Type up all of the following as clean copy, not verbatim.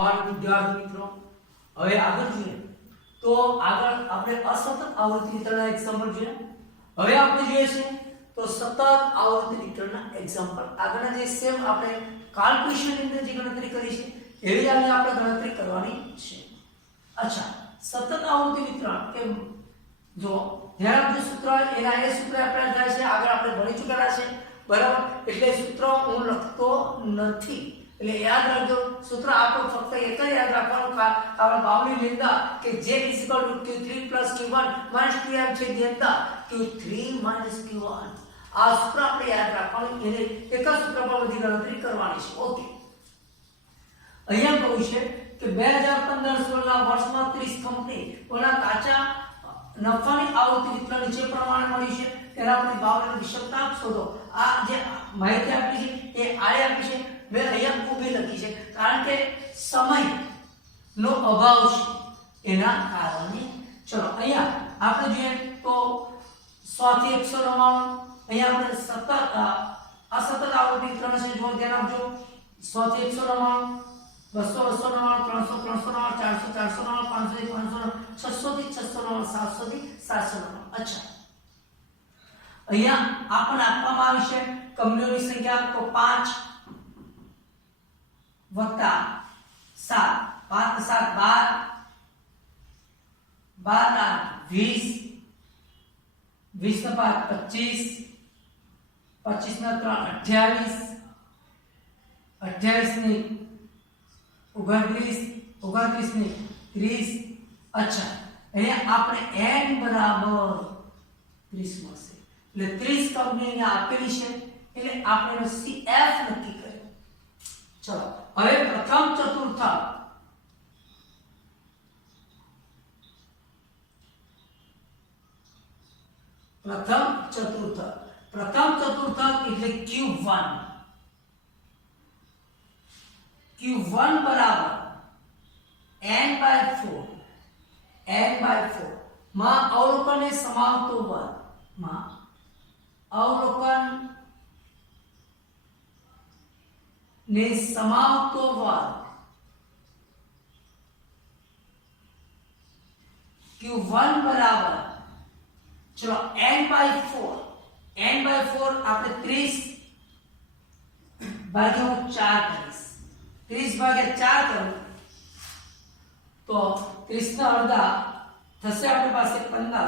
વિદ્યાર્થી મિત્રો હવે આગળ જોઈએ તો આગળ આપણે અસતત આવૃત્તિ વિતરણના એક્ઝામ્પલ જોઈએ. હવે આપણે જોઈએ છે તો સતત આવૃત્તિ વિતરણના એક્ઝામ્પલ આગળના જે સેમ આપણે કાલ્ક્યુલેશન ની અંદર જે ગણતરી કરી છે એવી જ આપણે ગણતરી કરવાની છે. અચ્છા, સતત આવૃત્તિ વિતરણ કે જો ધ્યાન આપજો સૂત્ર એના એ સૂત્ર એપ્લાય થાય છે આગળ આપણે ભણી ચૂકેલા છે બરાબર. એટલે સૂત્ર હું લખતો નથી એટલે યાદ રાખજો સૂત્ર આપણું ફક્ત એક જ યાદ રાખવાનું આપણા બાવલી લેંદા કે z q3 q1 2m છે લેંદા q3 q1 આ સૂત્ર આપણે યાદ રાખવાનું એને એક જ સૂત્ર પર બધી ગણતરી કરવાની છે. ઓકે, અહીંયા કહ્યું છે કે 2015-16 વર્ષમાં 30 કંપની ઓના કાચા નફાની આવૃત્તિ વિતરણ નીચે પ્રમાણે મળી છે. તેના આપણે બાવલીનો વિષમતાંક શોધો. આ જે માહિતી આપી છે એ આડે આપી છે મેં અહીંયા ઊભી લખી છે કારણ કે સમયનો અભાવ છે એના કારણે. ચલો અહીંયા આપણે જોઈએ તો 100 થી 199 અહીંયા આપણે સતત અસતત આવૃત્તિ વિતરણ છે જો ધ્યાન આપજો 100 થી 199 200 299 300 399 400 499 500 500 600 થી 699 700 થી 799. અચ્છા, અહીંયા આપણને આપવામાં આવી છે કંપનીઓની સંખ્યા તો 5 વત્તા 7 5 7 12 12 20 20 ના 5 25 25 ના 3 28 28 ની 29 29 ની 30. અચ્છા, અહીંયા આપણે n બરાબર 30 મળશે એટલે 30 કંપનીને આપેલી છે એટલે આપણે એનો CF નક્કી કર્યો. ચલો હવે પ્રથમ ચતુર્થાંક એટલે Q1 બરાબર n/4 માં અવલોકનને સમાવતો વર્ગ માં અવલોકન ને સમાવતો વર્ગ Q1 બરાબર ચલો n/4 આપણે 30 ભાગ્યા 4 કરીશ. 30 ભાગ્યા 4 કરું તો 30 ના અડધા થશે આપણી પાસે 15 ના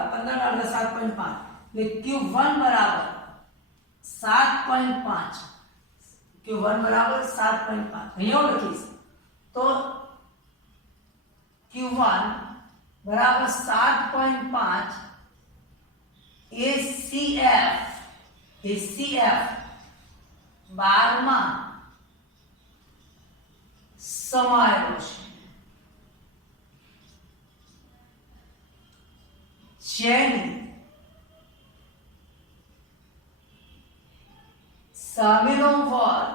અડધા 7.5 ને Q1 બરાબર 7.5 Q1 બરાબર 7.5 અહીંયા લખીશ તો Q1 બરાબર 7.5 એ CF 12 માં સમાયેલો છે. જેની સામેનો વર્ગ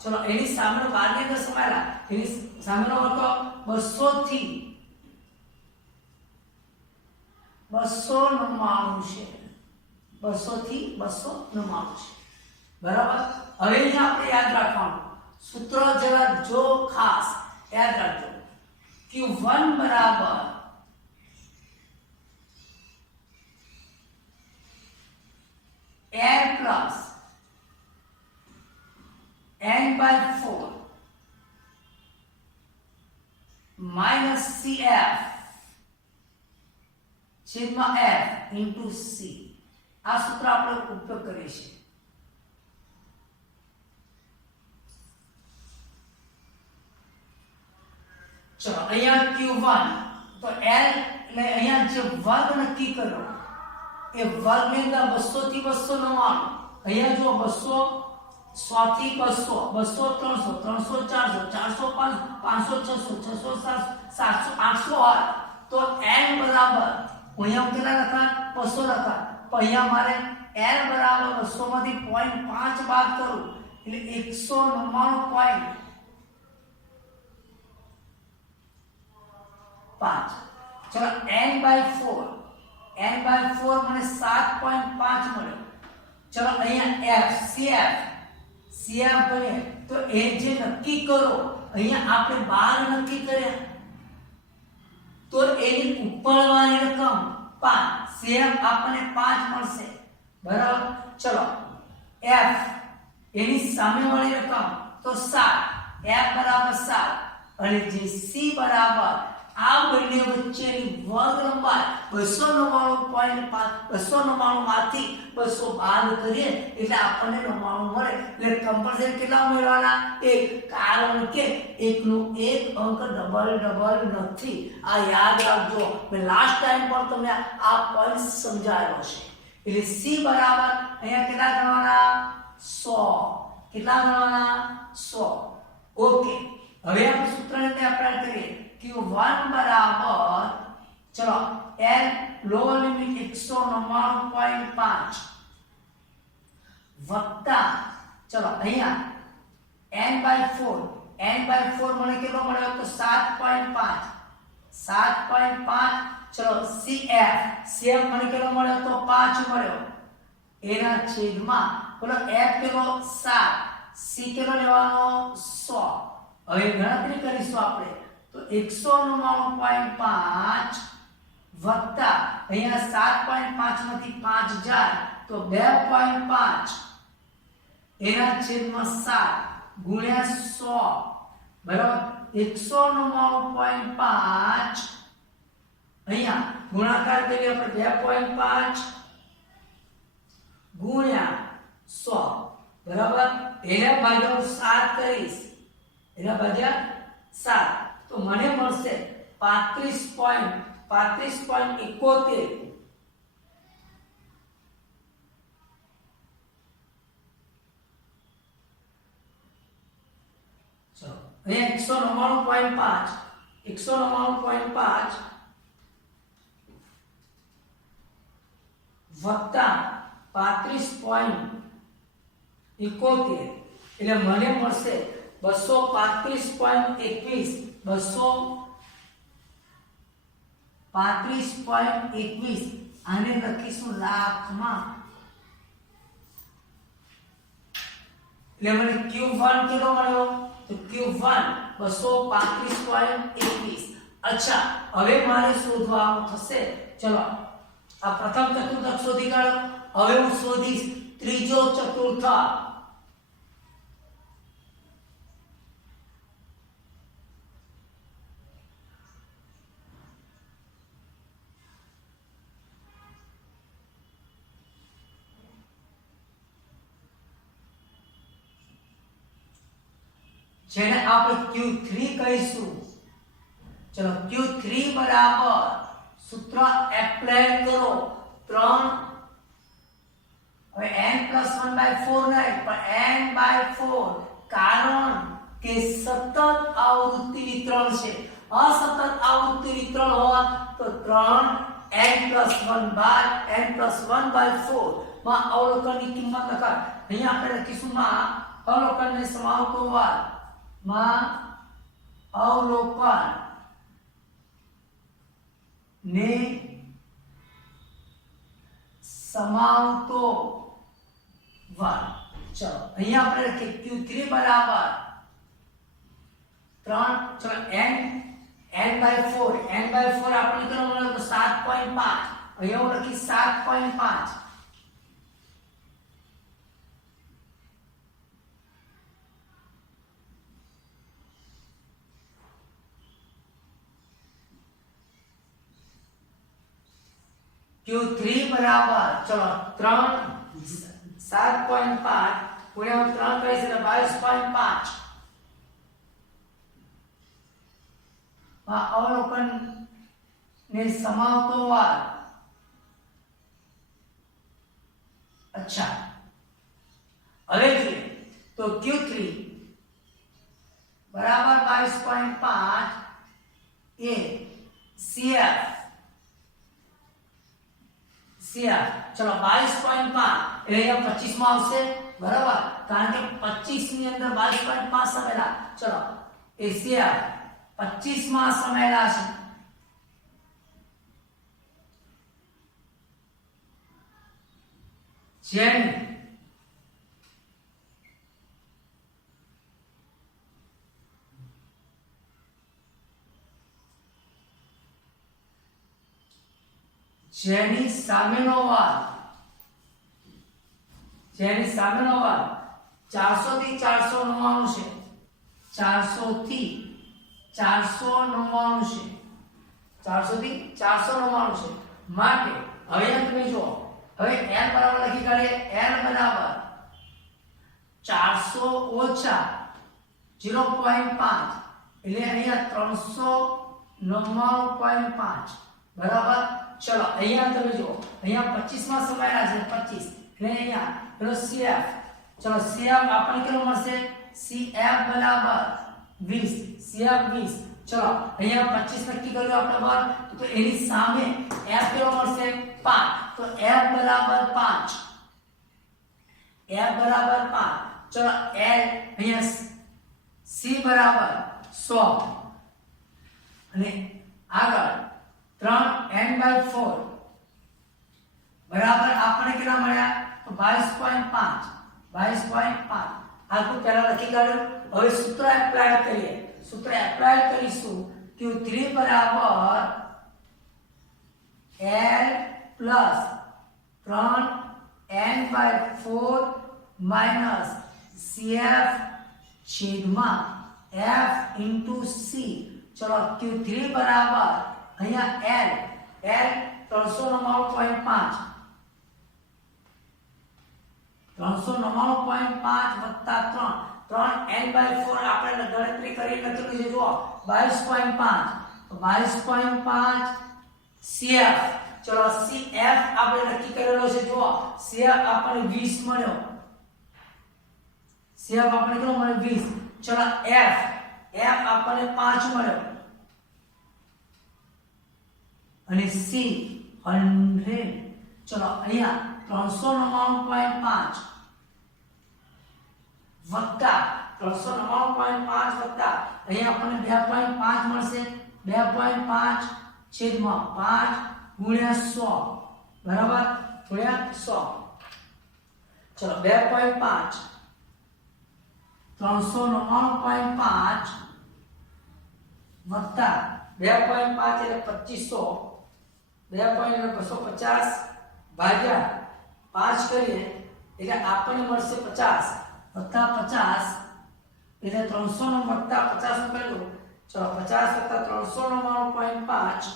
ચલો એની સામેનો 12 ની અંદર સમાયેલા એની સામેનો વર્ગ તો 200 થી 299 છે. 200 થી 299 છે બરાબર. હવે અહીંયા આપણે યાદ રાખવાનું સૂત્ર જરા જો ખાસ યાદ રાખજો Q1 બરાબર n plus n/4 minus CF છેદમાં F ઇન્ટુ C. આ સૂત્ર આપણે ઉપયોગ કરીએ છીએ. ચલો અહીંયા Q1 તો L એટલે અહીંયા જે વર્ગ નક્કી કર્યો એ વર્ગની અંદર 200 થી 299 અહીંયા જો 200 100 થી 200 200 300 300 400 400 500 600 700 800 તો n બરાબર અહીંયા કેટલા લખા 200 લખા તો અહીંયા મારે n બરાબર 200 માંથી 0.5 બાદ કરું એટલે 199 5. ચલો n/4 n/4 મને 7.5 મળ્યો. ચલો અહીંયા f cf સીએફ બને તો એ જે નક્કી કરો અહીંયા આપણે 12 નક્કી કર્યા તો એની ઉપરવાળી રકમ 5 સીએફ આપણને 5 મળશે બરાબર ચલો એફ એની સામેવાળી રકમ તો 7 એફ બરાબર 7 અને જે સી બરાબર આ બંને વચ્ચેની વર્ગ લંબાઈ 299.5 માંથી 200 બાદ કરીએ એટલે આપણને 99 મળે એટલે કમ્પલસરી કેટલા મેળવવાના 1 કારણ કે 1 નો એક અંક ડબલ નથી આ યાદ રાખજો મેં લાસ્ટ ટાઈમ પર તમને આ પોઈન્ટ સમજાવ્યો છે એટલે સી બરાબર અહીંયા કેટલા ગણવાના 100 કેટલા ગણવાના 100 ઓકે હવે આપણે સૂત્રને એપ્લાય કરીએ q1 બરાબર ચલો l લોઅર લિમિટ 199.5 વત્તા ચલો અહીંયા n/4 મને કેટલો મળ્યો તો 7.5 ચલો cf મને કેટલો મળ્યો તો 5 મળ્યો એના છેદમાં બોલો f કેટલો 7 c કેટલો લેવાનો 100 હવે ગણતરી કરીશું આપણે તો 199.5 વત્તા અહીંયા 7.5 માંથી 5 જાય તો 2.5 એના છેદમાં 7 ગુણ્યા 100 બરાબર 199.5 અહીંયા ગુણાકાર કરીએ આપણે 2.5 ગુણ્યા 100 બરાબર એના ભાગ્યા 7 કરીશ એના ભાગ્યા 7 તો મને મળશે 35.71 ચલો અહીંયા 199.5 વત્તા 35.71 એટલે મને મળશે 235.21 આને લખીશું લાખમાં એટલે મને q1 કેટલો મળ્યો તો q1 235.21 અચ્છા હવે મારે શોધવાનું થશે ચલો આ પ્રથમ ચતુર્થક શોધી કાઢો હવે હું શોધીશ ત્રીજો ચતુર્થક જેને આપણે q3 કહીશું ચલો q3 બરાબર સૂત્ર એપ્લાય કરો 3 હવે n+1/4 નહીં પણ n/4 કારણ કે સતત આવૃત્તિ વિતરણ છે અસતત આવૃત્તિ વિતરણ હોત તો 3n+1/4 માં અવલોકનની કિંમત લખાય અહીંયા આપણે લખીશું માં અવલોકનને સમાવતો વાર માં અવલોકન ને સમાવતો વાર ચલો અહીંયા આપણે લખીએ q3 બરાબર 3 ચલો n/4 આપણે કેટલો મળ્યો તો 7.5 અહીંયા હું લખી 7.5 q3 બરાબર ચલો 3 7.5 ગુણ્યા 3 કરીશ એટલે 22.5 આ અવલોકન ને સમાવતો વાર અચ્છા હવે જોઈએ તો q3 બરાબર 22.5 એ cf ચલો 22.5 એટલે અહીંયા 25 માં આવશે બરાબર કારણ કે 25 ની અંદર 22.5 સમેલા ચલો એસીઆર 25 માં સમેલા છે જેમ જેની સામેનો વાળ 400 થી 499 છે, 400 થી 499 છે, 400 થી 499 છે. માટે હવે તમે જુઓ, હવે n બરાબર લખી કાઢીએ. n બરાબર 400 ઓછા 0.5 એટલે અહીંયા 399.5 બરાબર. ચલો અહીંયા તમે જુઓ, અહીંયા 25 માં સમાયેલા છે 25 એટલે અહીંયા પેલો CF. ચલો CF આપણને કેટલો મળશે? CF બરાબર 20, CF 20. ચલો અહીંયા 25 નક્કી કર્યું આપણે બરાબર, તો એની સામે F કેટલો મળશે? 5. તો F બરાબર 5, F બરાબર 5. ચલો L અહીંયા C બરાબર 100 અને આગળ 3n/4 બરાબર આપણને કેટલા મળ્યા? તો 22.5, 22.5. આખું પહેલા લખી કાઢ્યું. હવે સૂત્ર એપ્લાય કરીએ. સૂત્ર એપ્લાય કરીશું. Q3 બરાબર L plus 3n/4 minus CF છેદમાં F ઇન્ટુ C. ચલો Q3 બરાબર અહીંયા L 399.5, 399.5 વત્તા 3n/4 આપણે ગણતરી કરી લખેલું છે જુઓ 22.5. તો 22.5 CF. ચલો CF આપણે નક્કી કરેલો છે જુઓ, CF આપણને 20 મળ્યો. CF આપણને કેટલો મળ્યો? 20. ચલો F આપણને 5 મળ્યો અને C 100. ચલો અહીંયા 399.5 વત્તા 399.5 વત્તા અહીંયા આપણને 2.5 મળશે. 2.5 છેદમાં 5 ગુણ્યા 100 બરાબર, ગુણ્યા 100. ચલો 2.5 399.5 વત્તા 2.5 એટલે 2500, 2.250 ભાગ્યા 5 કરીએ એટલે આપણને મળશે 50 વત્તા 50 એટલે 300 વત્તા 50 નું કર્યું. ચલો 50 વત્તા 399.5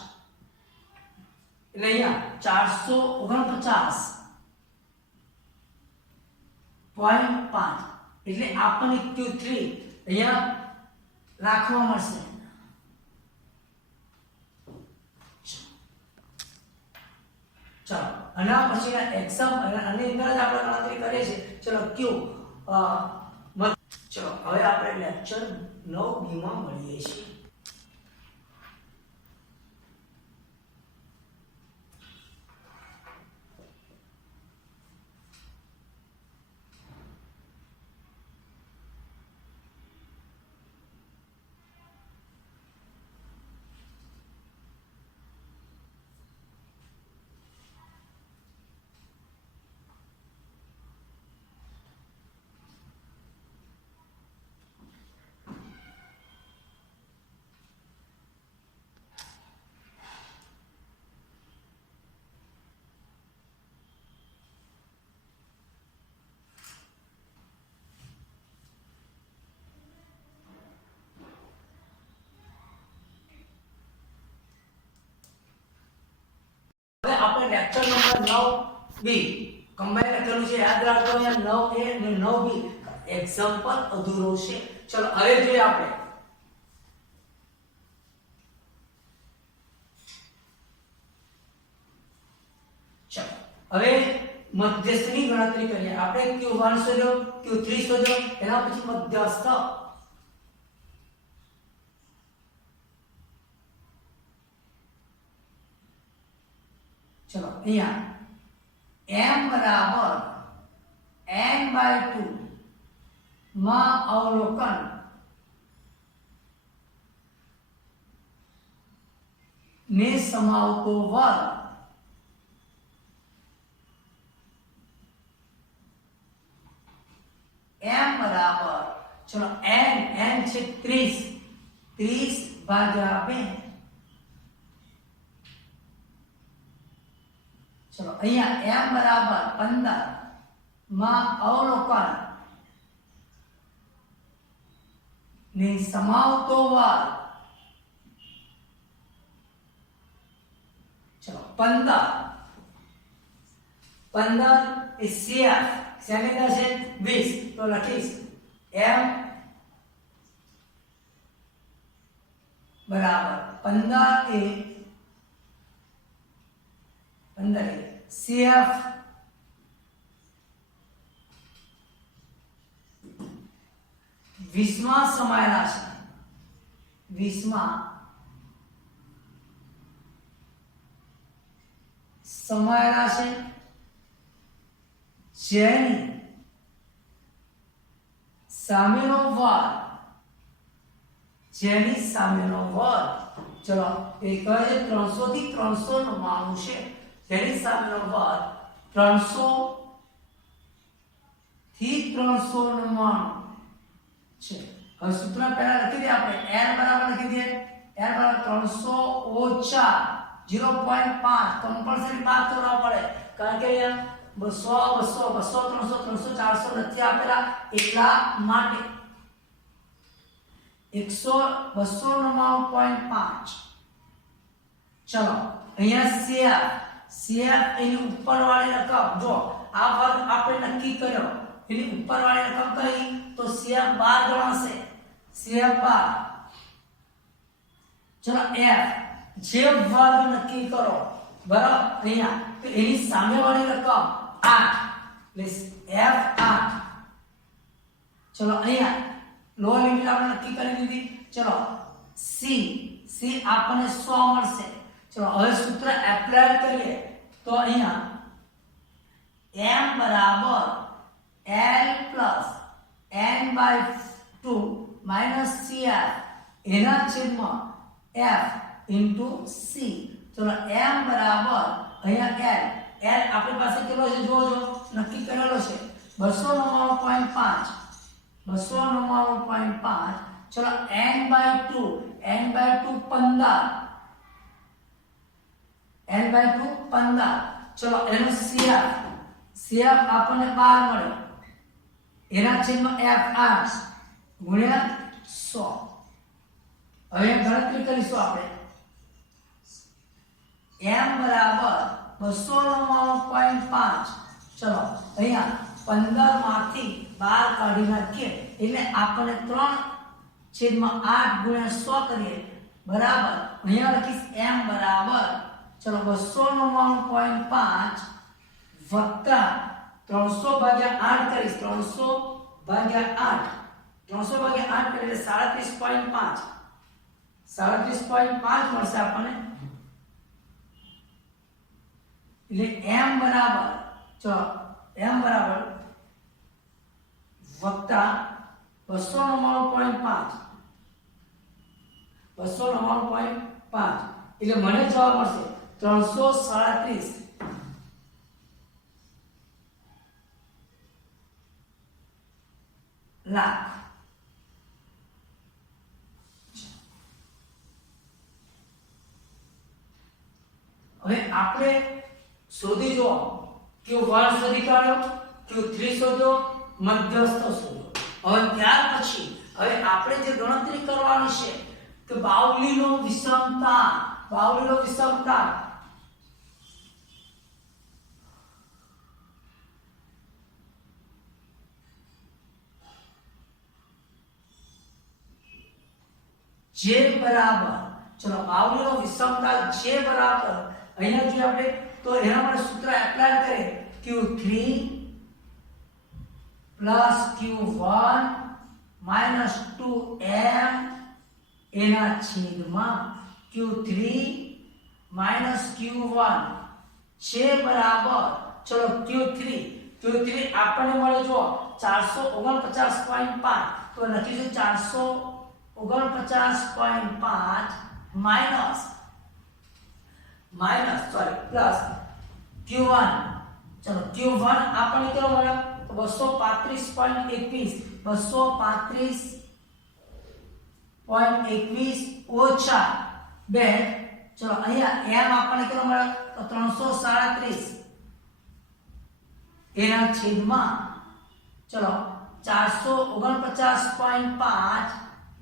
એટલે અહીંયા 449.5 એટલે આપણને Q3 અહીંયા રાખવા મળશે. ચલો આના પછીના એક્ઝામ અને અંદર જ આપણે ગણતરી કરીએ છીએ. ચલો Q ચલો હવે આપણે લેક્ચર 9B માં મળીએ છીએ. આપણે લેક્ચર નંબર 9B કમ્બાઈન લખેલું છે, યાદ રાખજો. અહીંયા 9A અને 9B એક્ઝામ્પલ અધૂરો છે. ચલો હવે જોઈએ આપણે હવે મધ્યસ્થની ગણતરી કરીએ. આપણે Q1 શોધ્યો, Q3 શોધ્યો, એના પછી મધ્યસ્થ. ચલો અહીંયા m બરાબર n/2 માં અવલોકન ને સમાવતો વર્ગ m બરાબર ચલો n છે 30 ભાગ્યા 2 ચલો અહીંયા m બરાબર 15 માં અવલોકન ને સમાવતો વર્ગ, ચલો 15 એ CF શેની અંદર છે 20, તો લખીશ m બરાબર 15 એ CF 20 માં સમાયેલા છે, 20 માં સમાયેલા છે જેની સામેનો વર્ગ, જેની સામેનો વર્ગ, ચલો એ કહે છે 300 થી 399 છે, જેની સામેનો વર્ગ 300 થી 399 છે. હવે સૂત્ર પહેલા લખી દે આપણે n બરાબર લખી દે n બરાબર 300 ઓછા 0.5 કમ્પલસરી બાદ કરવા પડે, કારણ કે અહીંયા 200 200 200 300 300 400 નથી આપેલા એટલા માટે 299.5. ચલો અહીંયા CF એની ઉપરવાળી રકમ, જો આ વર્ગ આપણે નક્કી કર્યો, એની ઉપરવાળી રકમ કઈ તો CF 12 ગણાશે, CF 12. ચલો F જે વર્ગ નક્કી કરો બરાબર અહીંયા, તો એની સામેવાળી રકમ 8 એટલે F8. ચલો અહીંયા લોઅર લિમિટ આપણે નક્કી કરી દીધી. ચલો C આપણને 100 મળશે. ચલો હવે સૂત્ર એપ્લાય કરીએ તો અહીંયા m બરાબર l plus n/2 minus CF એના છેદમાં F ઇન્ટુ C. ચલો m બરાબર અહીંયા l આપણી પાસે કેટલો છે જોજો, નક્કી કરેલો છે 299.5 299.5. ચલો n/2 15. ચલો એનો CF આપણને 12 મળ્યો, એના છેદમાં F8 ગુણ્યા 100. હવે ગણતરી કરીશું આપણે m બરાબર 299.5. ચલો અહીંયા 15 માંથી 12 કાઢી નાખીએ એટલે આપણને 3/8 ગુણ્યા 100 કરીએ બરાબર. અહીંયા લખીશ m બરાબર ચલો 299.5 વત્તા 300 ભાગ્યા 8 કરીશ, 300 ભાગ્યા 8 એટલે 37.5 મળશે આપણને. એટલે m બરાબર વત્તા 299.5 એટલે મને જવાબ મળશે 337 લાખ. હવે આપણે શોધી જો Q1 શોધી કાઢ્યો, Q3 શોધો, મધ્યસ્થ શોધો. હવે ત્યાર પછી હવે આપણે જે ગણતરી કરવાની છે કે બાઉલીનો વિષમતા જે બરાબર, ચલો બાઉલીનો વિષમતા જે બરાબર અહીંયા જે આપણે તો એના માટે સૂત્ર એપ્લાય કરીએ Q3 plus Q1 minus 2m એના છેદમાં Q3 minus Q1 છે બરાબર. ચલો Q3 આપણને મળે જો 449.5, તો લખીશું 449.5 માઈનસ પ્લસ Q1. ચલો Q1 આપણને કેટલો મળ્યો તો 235.21 ઓછા 2. ચલો અહીંયા m આપણને કેટલો મળ્યો તો 337 એના છેદમાં ચલો 449.5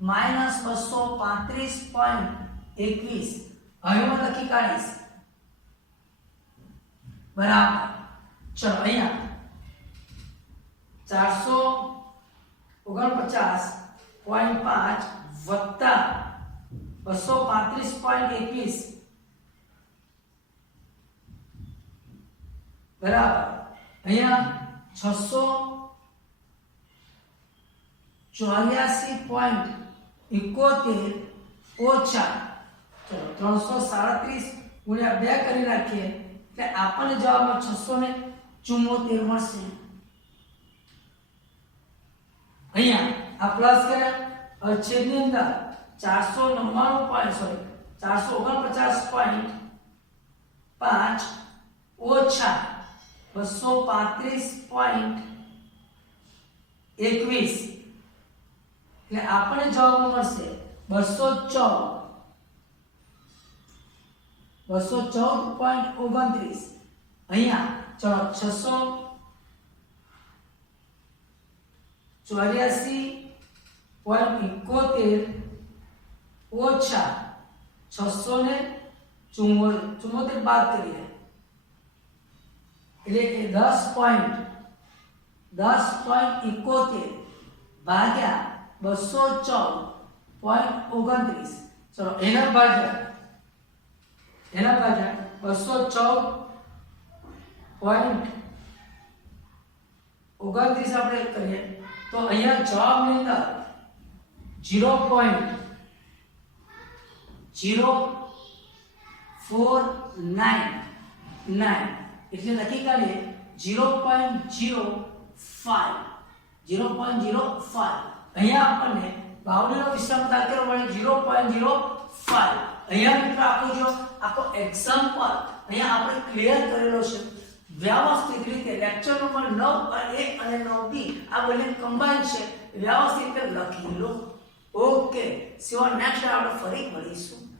માઈનસ 235.21 હવે હું લખી કાઢીશ બરાબર ચલો અહીંયા 449.5 વત્તા 235.21 બરાબર અહીંયા 684.71 ઓછા ચલો 337 ગુણ્યા 2 કરી નાખીએ એટલે આપણને જવાબમાં 674 મળશે અહીંયા આ પ્લસ કરે છેદની અંદર 449.5 ઓછા 235.21 એટલે આપણને જવાબ મળશે 214.29 અહીંયા ચલો 684.71 ઓછા 674 બાદ કરીએ એટલે કે 10.71 ભાગ્યા 214.29 ચલો એના ભાગ્યા 214.29 આપણે કરીએ તો અહીંયા જવાબની અંદર 0.0499 એટલે લખી કાઢીએ 0.05 અહીંયા આપણને બાવલીનો વિષમ દાખલો મળે 0.05 અહીંયા મિત્રો આખો એક્ઝામ્પલ અહીંયા આપણે ક્લિયર કરેલો છે વ્યવસ્થિત રીતે લેક્ચર નંબર 9A અને 9B આ બંને કમ્બાઈન છે વ્યવસ્થિત રીતે લખી લો ઓકે નેક્સ્ટ આપણે ફરી મળીશું